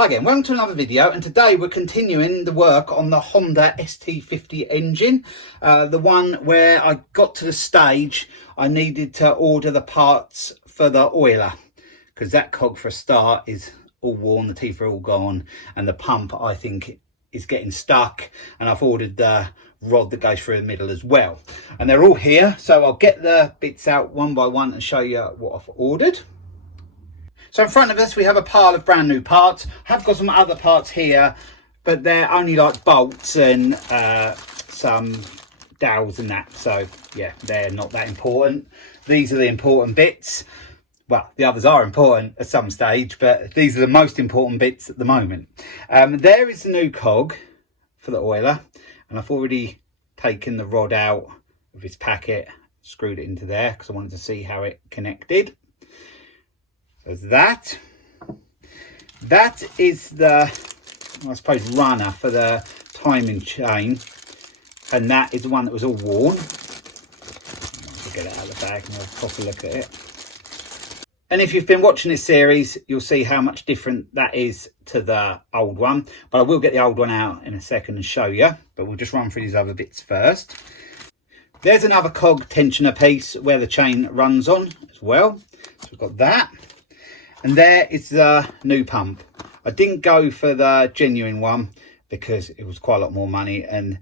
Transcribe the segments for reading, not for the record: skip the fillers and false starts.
Hi again, welcome to another video, and today we're continuing the work on the Honda ST50 engine, the one where I got to the stage I needed to order the parts for the oiler, because that cog for a start is all worn, the teeth are all gone, and the pump I think is getting stuck, and I've ordered the rod that goes through the middle as well, and they're all here, so I'll get the bits out one by one and show you what I've ordered. So in front of us we have a pile of brand new parts. I have got some other parts here, but they're only like bolts and some dowels and that, so yeah, they're not that important. These are the important bits. Well, the others are important at some stage, but these are the most important bits at the moment. There is the new cog for the oiler, and I've already taken the rod out of its packet, screwed it into there because I wanted to see how it connected. So that is the, I suppose, runner for the timing chain, and that is the one that was all worn. I'll get it out of the bag and have a proper look at it. And if you've been watching this series, you'll see how much different that is to the old one, but I will get the old one out in a second and show you, but we'll just run through these other bits first. There's another cog tensioner piece where the chain runs on as well, so we've got that. And there is the new pump. I didn't go for the genuine one because it was quite a lot more money, and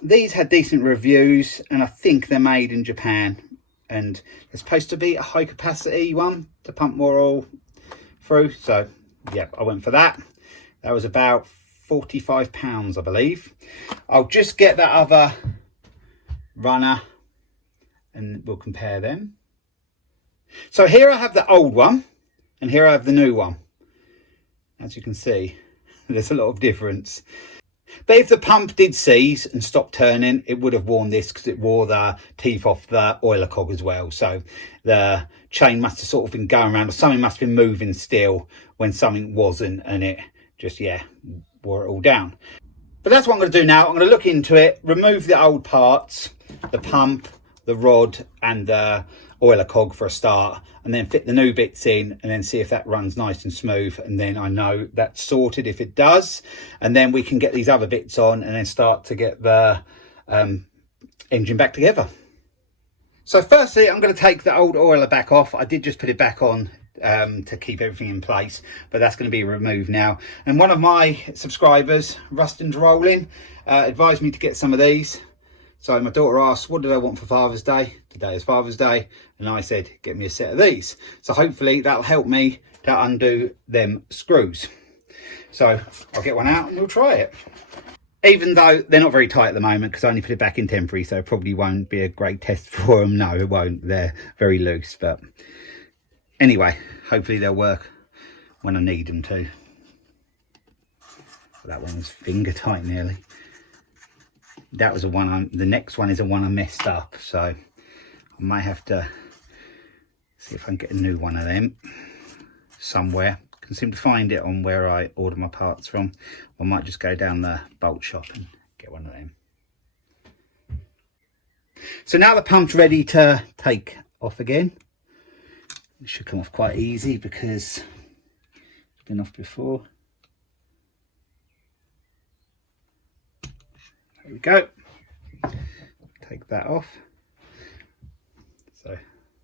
these had decent reviews, and I think they're made in Japan, and they're supposed to be a high capacity one to pump more oil through, so yeah, I went for that. That was about £45, I believe. I'll just get that other runner and we'll compare them. So here I have the old one, and here I have the new one. As you can see, there's a lot of difference. But if the pump did seize and stop turning, it would have worn this because it wore the teeth off the oiler cog as well. So the chain must have sort of been going around, or something must have been moving still when something wasn't, and it just, yeah, wore it all down. But that's what I'm going to do now. I'm going to look into it, remove the old parts, the pump, the rod and the oiler cog for a start, and then fit the new bits in, and then see if that runs nice and smooth, and then I know that's sorted if it does, and then we can get these other bits on and then start to get the engine back together. So firstly, I'm going to take the old oiler back off. I did just put it back on to keep everything in place, but that's going to be removed now. And one of my subscribers, Rustin's Rolling, advised me to get some of these. So my daughter asked, what did I want for Father's Day? Today is Father's Day. And I said, get me a set of these. So hopefully that'll help me to undo them screws. So I'll get one out and we'll try it. Even though they're not very tight at the moment, because I only put it back in temporary, so it probably won't be a great test for them. No, it won't. They're very loose. But anyway, hopefully they'll work when I need them to. That one was finger tight nearly. That was the one, the next one is the one I messed up, so I might have to see if I can get a new one of them somewhere. I can seem to find it on where I order my parts from. I might just go down the bolt shop and get one of them. So now the pump's ready to take off again. It should come off quite easy because it's been off before. There we go. Take that off. So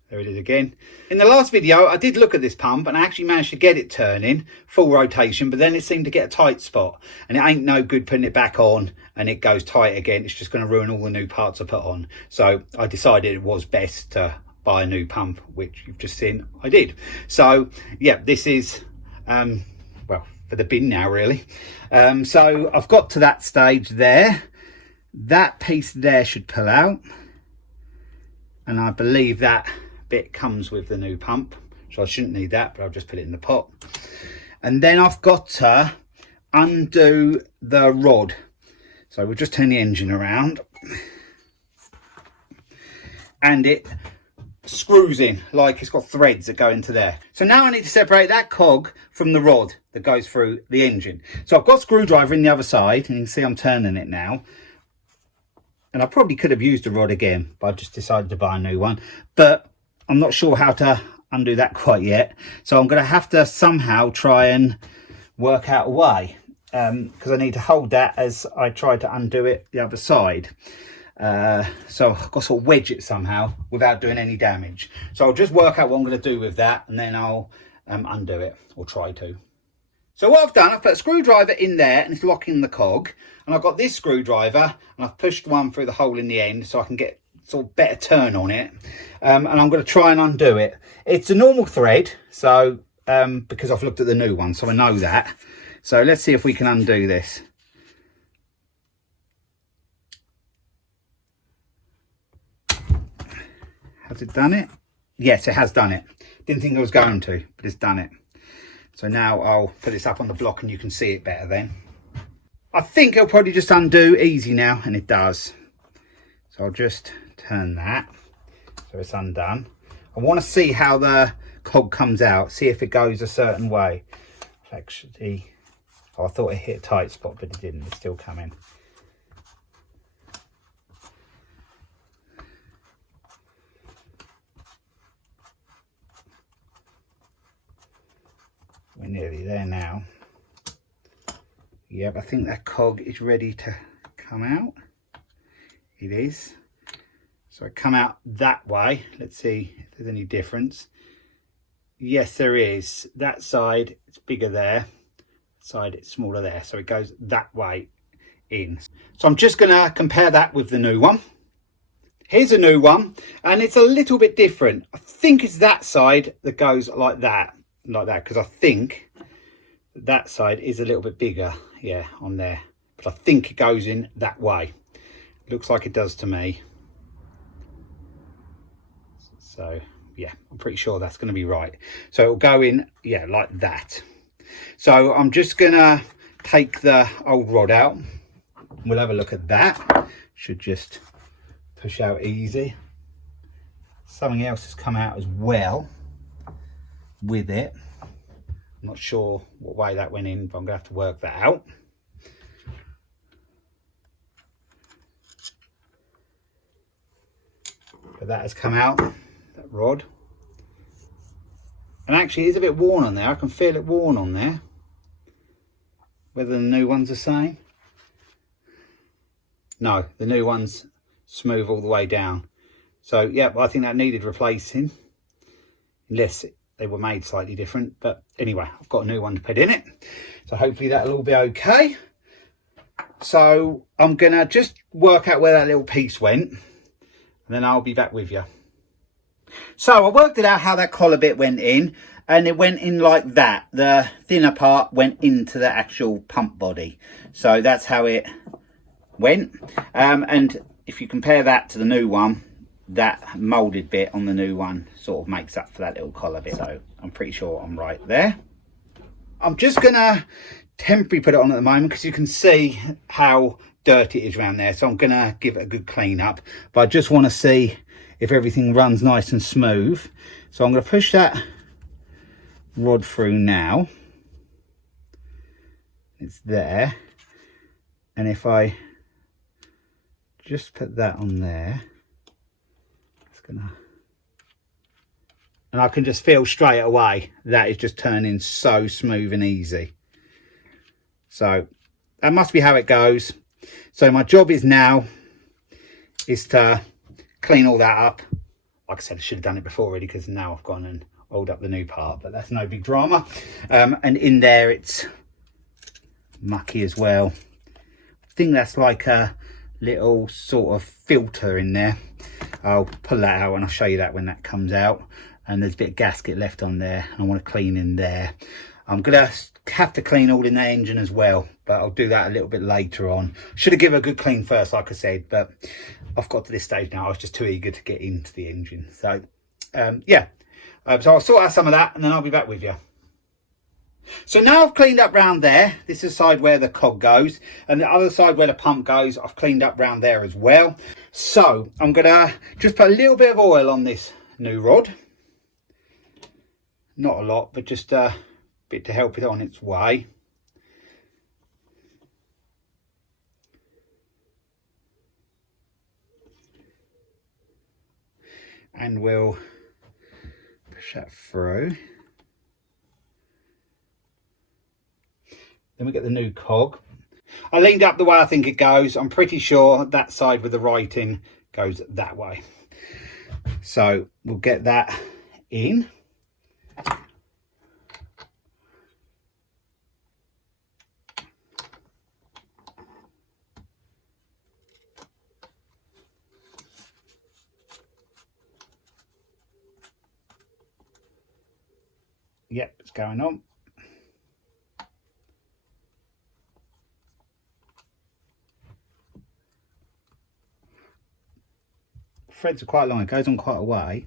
there it is again. In the last video I did look at this pump and I actually managed to get it turning full rotation, but then it seemed to get a tight spot, and it ain't no good putting it back on and it goes tight again. It's just going to ruin all the new parts I put on. So I decided it was best to buy a new pump, which you've just seen I did. So yeah, this is well, for the bin now really. So I've got to that stage there. That piece there should pull out, and I believe that bit comes with the new pump, so I shouldn't need that, but I'll just put it in the pot. And then I've got to undo the rod, so we'll just turn the engine around, and it screws in like it's got threads that go into there. So now I need to separate that cog from the rod that goes through the engine. So I've got a screwdriver in the other side, and you can see I'm turning it now. And I probably could have used a rod again, but I just decided to buy a new one. But I'm not sure how to undo that quite yet. So I'm going to have to somehow try and work out a way, because I need to hold that as I try to undo it the other side. So I've got to sort of wedge it somehow without doing any damage. So I'll just work out what I'm going to do with that, and then I'll undo it, or try to. So what I've done, I've put a screwdriver in there and it's locking the cog, and I've got this screwdriver and I've pushed one through the hole in the end so I can get sort of better turn on it, and I'm going to try and undo it. It's a normal thread, so because I've looked at the new one, so I know that. So let's see if we can undo this. Has it done it? Yes, it has done it. Didn't think I was going to, but it's done it. So now I'll put this up on the block and you can see it better then. I think it'll probably just undo easy now, and it does. So I'll just turn that so it's undone. I want to see how the cog comes out, see if it goes a certain way. Actually, oh, I thought it hit a tight spot, but it didn't. It's still coming. We're nearly there now. Yep, I think that cog is ready to come out. It is. So I come out that way. Let's see if there's any difference. Yes, there is. That side, it's bigger there. That side, it's smaller there. So it goes that way in. So I'm just going to compare that with the new one. Here's a new one, and it's a little bit different. I think it's that side that goes like that, because I think that side is a little bit bigger, yeah, on there. But I think it goes in that way. Looks like it does to me. So yeah, I'm pretty sure that's going to be right. So it'll go in, yeah, like that. So I'm just gonna take the old rod out. We'll have a look at that. Should just push out easy. Something else has come out as well with it. I'm not sure what way that went in, but I'm gonna have to work that out. But that has come out, that rod. And actually it is a bit worn on there. I can feel it worn on there. Whether the new one's the same. No, the new one's smooth all the way down. So yeah, I think that needed replacing. Unless they were made slightly different. But anyway, I've got a new one to put in it. So hopefully that'll all be okay. So I'm gonna just work out where that little piece went, and then I'll be back with you. So I worked it out how that collar bit went in, and it went in like that. The thinner part went into the actual pump body. So that's how it went. And if you compare that to the new one, that moulded bit on the new one sort of makes up for that little collar bit. So I'm pretty sure I'm right there. I'm just gonna temporarily put it on at the moment because you can see how dirty it is around there. So I'm gonna give it a good clean up, but I just want to see if everything runs nice and smooth. So I'm going to push that rod through now. It's there. And if I just put that on there, it's gonna, and I can just feel straight away that is just turning so smooth and easy. So that must be how it goes. So my job is now is to clean all that up. Like I said, I should have done it before already, because now I've gone and oiled up the new part, but that's no big drama. And in there it's mucky as well. I think that's like a little sort of filter in there. I'll pull that out and I'll show you that when that comes out. And there's a bit of gasket left on there, and I want to clean in there. I'm gonna have to clean all in the engine as well, but I'll do that a little bit later on. Should have given a good clean first, like I said, but I've got to this stage now. I was just too eager to get into the engine. So yeah, so I'll sort out some of that and then I'll be back with you. So now I've cleaned up round there. This is the side where the cog goes, and the other side where the pump goes, I've cleaned up round there as well. So I'm gonna just put a little bit of oil on this new rod. Not a lot, but just a bit to help it on its way. And we'll push that through. Then we get the new cog. I leaned up the way I think it goes. I'm pretty sure that side with the writing goes that way. So we'll get that in. Yep, it's going on. Threads are quite long, it goes on quite a way.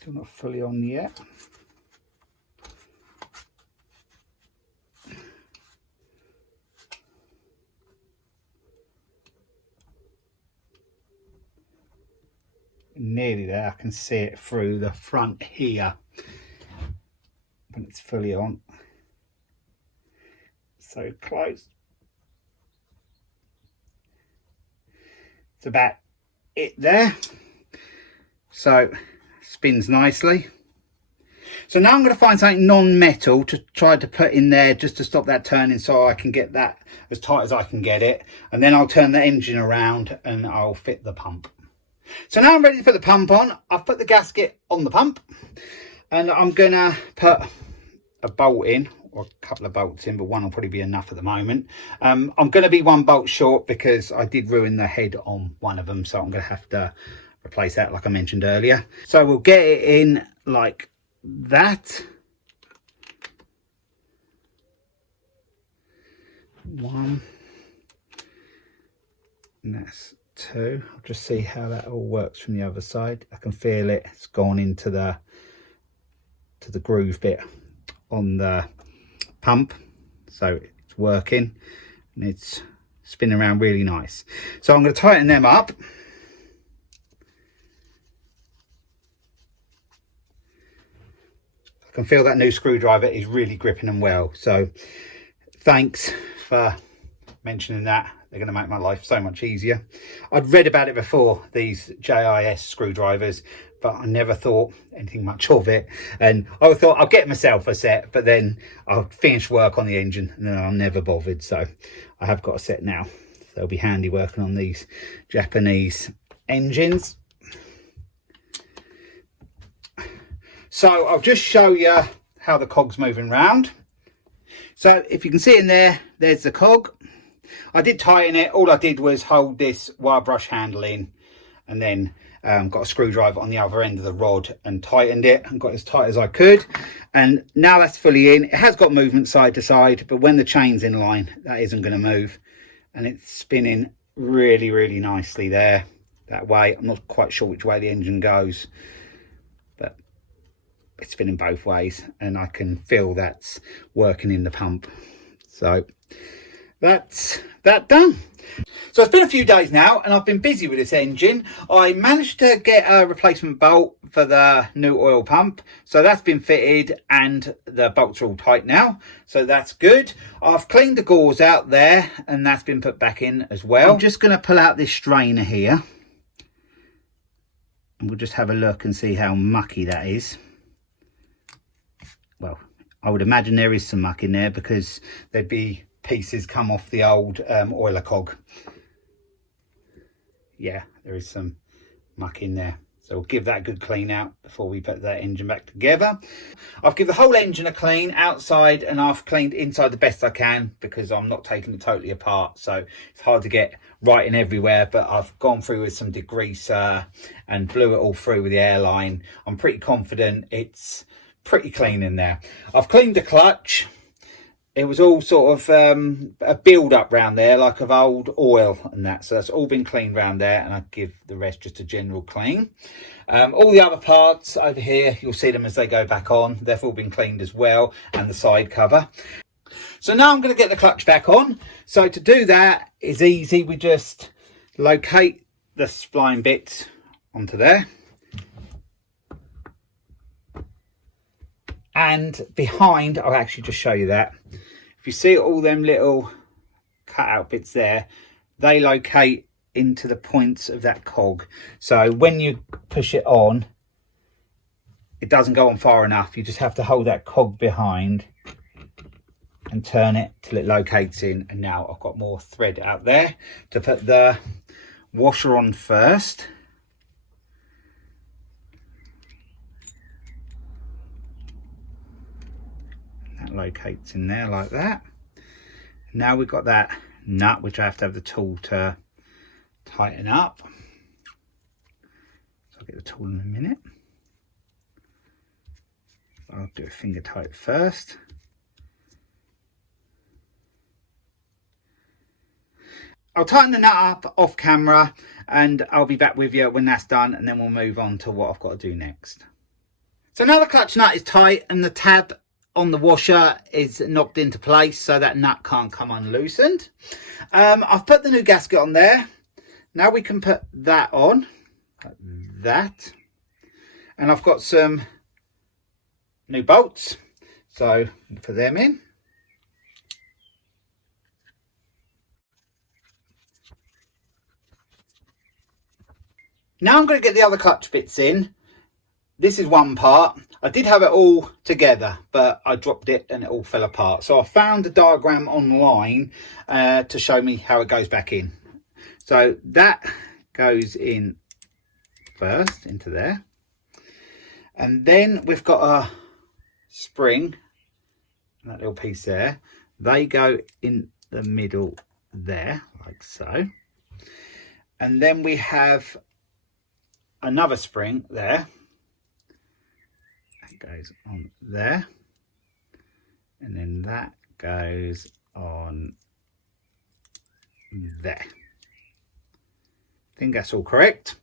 Still not fully on yet. Nearly there, I can see it through the front here when it's fully on. So close. It's about it there. So spins nicely. So now I'm going to find something non-metal to try to put in there just to stop that turning, so I can get that as tight as I can get it, and then I'll turn the engine around and I'll fit the pump. So now I'm ready to put the pump on. I've put the gasket on the pump and I'm going to put a bolt in, or a couple of bolts in, but one will probably be enough at the moment. I'm going to be one bolt short because I did ruin the head on one of them, so I'm going to have to replace that like I mentioned earlier. So we'll get it in like that. One, and that's two. I'll just see how that all works from the other side. I can feel it, it's gone into the groove bit on the pump, so it's working and it's spinning around really nice. So I'm going to tighten them up. I can feel that new screwdriver is really gripping them well, so thanks for mentioning that. They're going to make my life so much easier. I'd read about it before, these JIS screwdrivers, but I never thought anything much of it. And I thought I'll get myself a set, but then I'll finish work on the engine and then I'm never bothered. So I have got a set now. So it'll be handy working on these Japanese engines. So I'll just show you how the cog's moving round. So if you can see in there, there's the cog. I did tighten it. All I did was hold this wire brush handle in and then got a screwdriver on the other end of the rod and tightened it and got as tight as I could. And now that's fully in. It has got movement side to side, but when the chain's in line, that isn't going to move. And it's spinning really, really nicely there, that way. I'm not quite sure which way the engine goes, but it's spinning both ways and I can feel that's working in the pump. So that's that done. So it's been a few days now and I've been busy with this engine. I managed to get a replacement bolt for the new oil pump, so that's been fitted and the bolts are all tight now, so that's good. I've cleaned the gauze out there and that's been put back in as well. I'm just going to pull out this strainer here and we'll just have a look and see how mucky that is. Well, I would imagine there is some muck in there because there'd be pieces come off the old oiler cog. Yeah, there is some muck in there, so we'll give that a good clean out before we put that engine back together. I've given the whole engine a clean outside and I've cleaned inside the best I can because I'm not taking it totally apart, so it's hard to get right in everywhere, but I've gone through with some degreaser and blew it all through with the airline. I'm pretty confident it's pretty clean in there. I've cleaned the clutch. It was all sort of a build up round there, like of old oil and that. So that's all been cleaned round there, and I give the rest just a general clean. All the other parts over here, you'll see them as they go back on. They've all been cleaned as well, and the side cover. So now I'm going to get the clutch back on. So to do that is easy. We just locate the spline bits onto there. And behind, I'll actually just show you that. If you see all them little cut out bits there, they locate into the points of that cog. So when you push it on, it doesn't go on far enough. You just have to hold that cog behind and turn it till it locates in. And now I've got more thread out there to put the washer on first. That locates in there like that. Now we've got that nut, which I have to have the tool to tighten up. So I'll get the tool in a minute. I'll do a finger tight first. I'll tighten the nut up off camera and I'll be back with you when that's done, and then we'll move on to what I've got to do next. So now the clutch nut is tight and the tab on the washer is knocked into place, so that nut can't come unloosened. I've put the new gasket on there. Now we can put that on, like that. And I've got some new bolts, so we'll put them in. Now I'm going to get the other clutch bits in. This is one part. I did have it all together, but I dropped it and it all fell apart. So I found a diagram online to show me how it goes back in. So that goes in first into there. And then we've got a spring, that little piece there. They go in the middle there, like so. And then we have another spring there. That goes on there. And then that goes on there. I think that's all correct.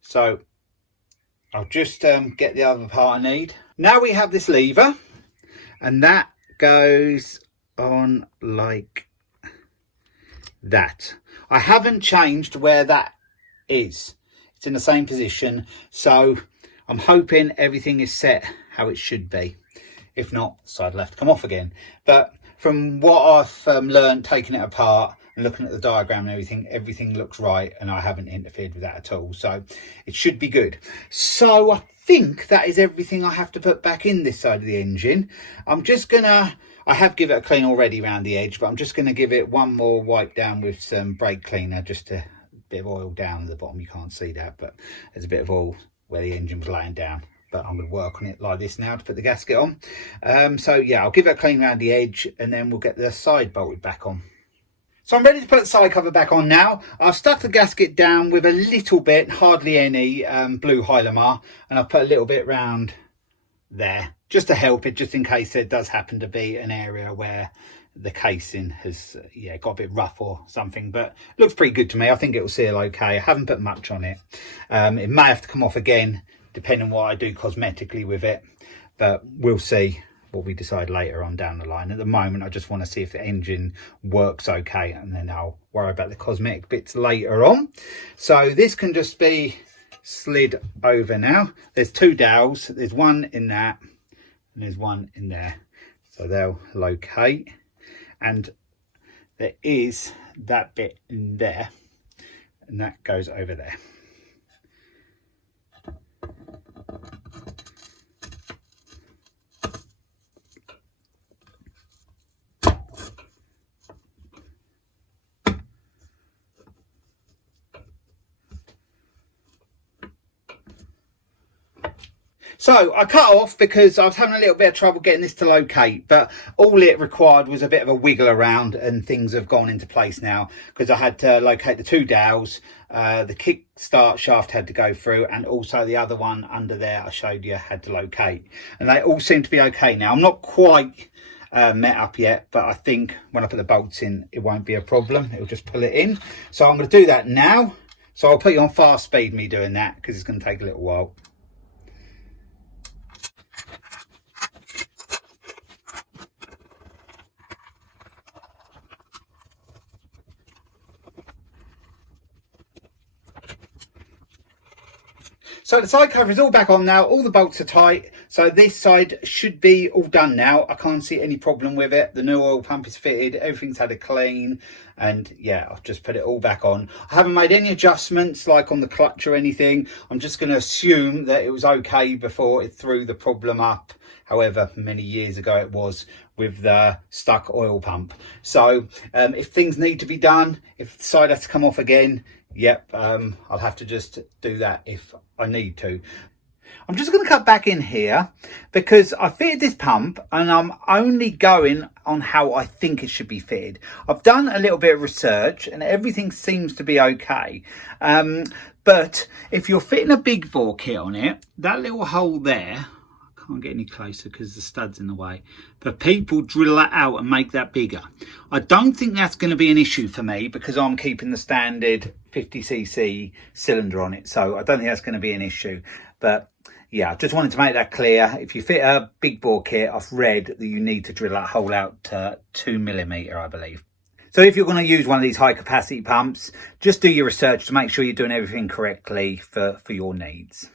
So I'll just get the other part I need. Now we have this lever, and that goes on like that. I haven't changed where that is. It's in the same position, so I'm hoping everything is set how it should be. If not, side left come off again. But from what I've learned taking it apart and looking at the diagram and everything looks right, and I haven't interfered with that at all, so it should be good. So I think that is everything I have to put back in this side of the engine. I'm just gonna, I have given it a clean already around the edge, but I'm just gonna give it one more wipe down with some brake cleaner, just to bit of oil down at the bottom. You can't see that, but there's a bit of oil where the engine was laying down. But I'm going to work on it like this now to put the gasket on. So yeah, I'll give it a clean around the edge and then we'll get the side bolted back on. So I'm ready to put the side cover back on now. I've stuck the gasket down with a little bit, hardly any blue Hylamar, and I've put a little bit round there just to help it, just in case there does happen to be an area where the casing has got a bit rough or something, but it looks pretty good to me. I think it will seal okay. I haven't put much on it. It may have to come off again depending on what I do cosmetically with it, but we'll see what we decide later on down the line. At the moment I just want to see if the engine works okay, and then I'll worry about the cosmetic bits later on. So this can just be slid over now. There's two dowels, there's one in that and there's one in there, so they'll locate. And there is that bit in there, and that goes over there. So I cut off because I was having a little bit of trouble getting this to locate, but all it required was a bit of a wiggle around, and things have gone into place now because I had to locate the two dowels, the kick start shaft had to go through, and also the other one under there I showed you had to locate, and they all seem to be okay now. I'm not quite met up yet, but I think when I put the bolts in it won't be a problem. It'll just pull it in. So I'm going to do that now. So I'll put you on fast speed me doing that because it's going to take a little while. So the side cover is all back on now, all the bolts are tight, so this side should be all done now. I can't see any problem with it. The new oil pump is fitted, everything's had a clean, and yeah, I've just put it all back on. I haven't made any adjustments like on the clutch or anything. I'm just going to assume that it was okay before it threw the problem up, however many years ago it was, with the stuck oil pump. So if things need to be done, if the side has to come off again, yep, I'll have to just do that if I need to. I'm just going to cut back in here because I fitted this pump and I'm only going on how I think it should be fitted. I've done a little bit of research and everything seems to be okay. But if you're fitting a big bore kit on it, that little hole there, can't get any closer because the stud's in the way, but people drill that out and make that bigger. I don't think that's going to be an issue for me because I'm keeping the standard 50cc cylinder on it, so I don't think that's going to be an issue. But yeah, I just wanted to make that clear. If you fit a big bore kit, I've read that you need to drill that hole out to 2mm, I believe. So if you're going to use one of these high capacity pumps, just do your research to make sure you're doing everything correctly for your needs.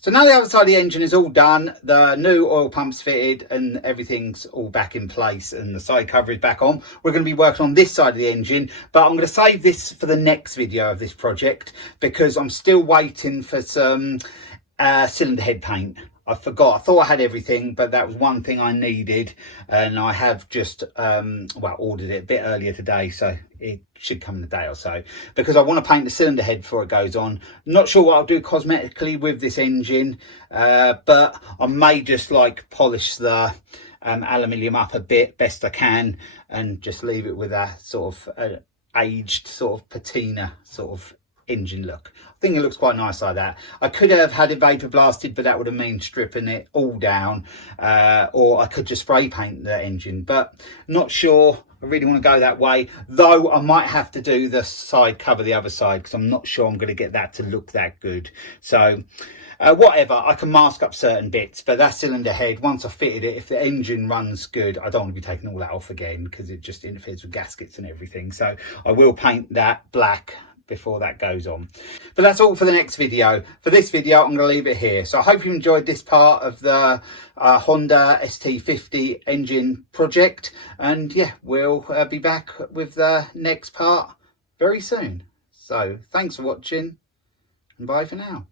So now the other side of the engine is all done, the new oil pump's fitted and everything's all back in place and the side cover is back on. We're going to be working on this side of the engine, but I'm going to save this for the next video of this project because I'm still waiting for some cylinder head paint. I forgot, I thought I had everything, but that was one thing I needed, and I have just ordered it a bit earlier today, so it should come in a day or so, because I want to paint the cylinder head before it goes on. Not sure what I'll do cosmetically with this engine, but I may just like polish the aluminium up a bit best I can and just leave it with a sort of aged sort of patina sort of engine look. I think it looks quite nice like that. I could have had it vapor blasted, but that would have meant stripping it all down, or I could just spray paint the engine, but not sure I really want to go that way, though I might have to do the side cover the other side because I'm not sure I'm going to get that to look that good. So whatever, I can mask up certain bits, but that cylinder head, once I fitted it, if the engine runs good, I don't want to be taking all that off again because it just interferes with gaskets and everything. So I will paint that black before that goes on. But that's all for the next video. For this video, I'm going to leave it here. So I hope you enjoyed this part of the Honda ST50 engine project. And yeah, we'll be back with the next part very soon. So thanks for watching and bye for now.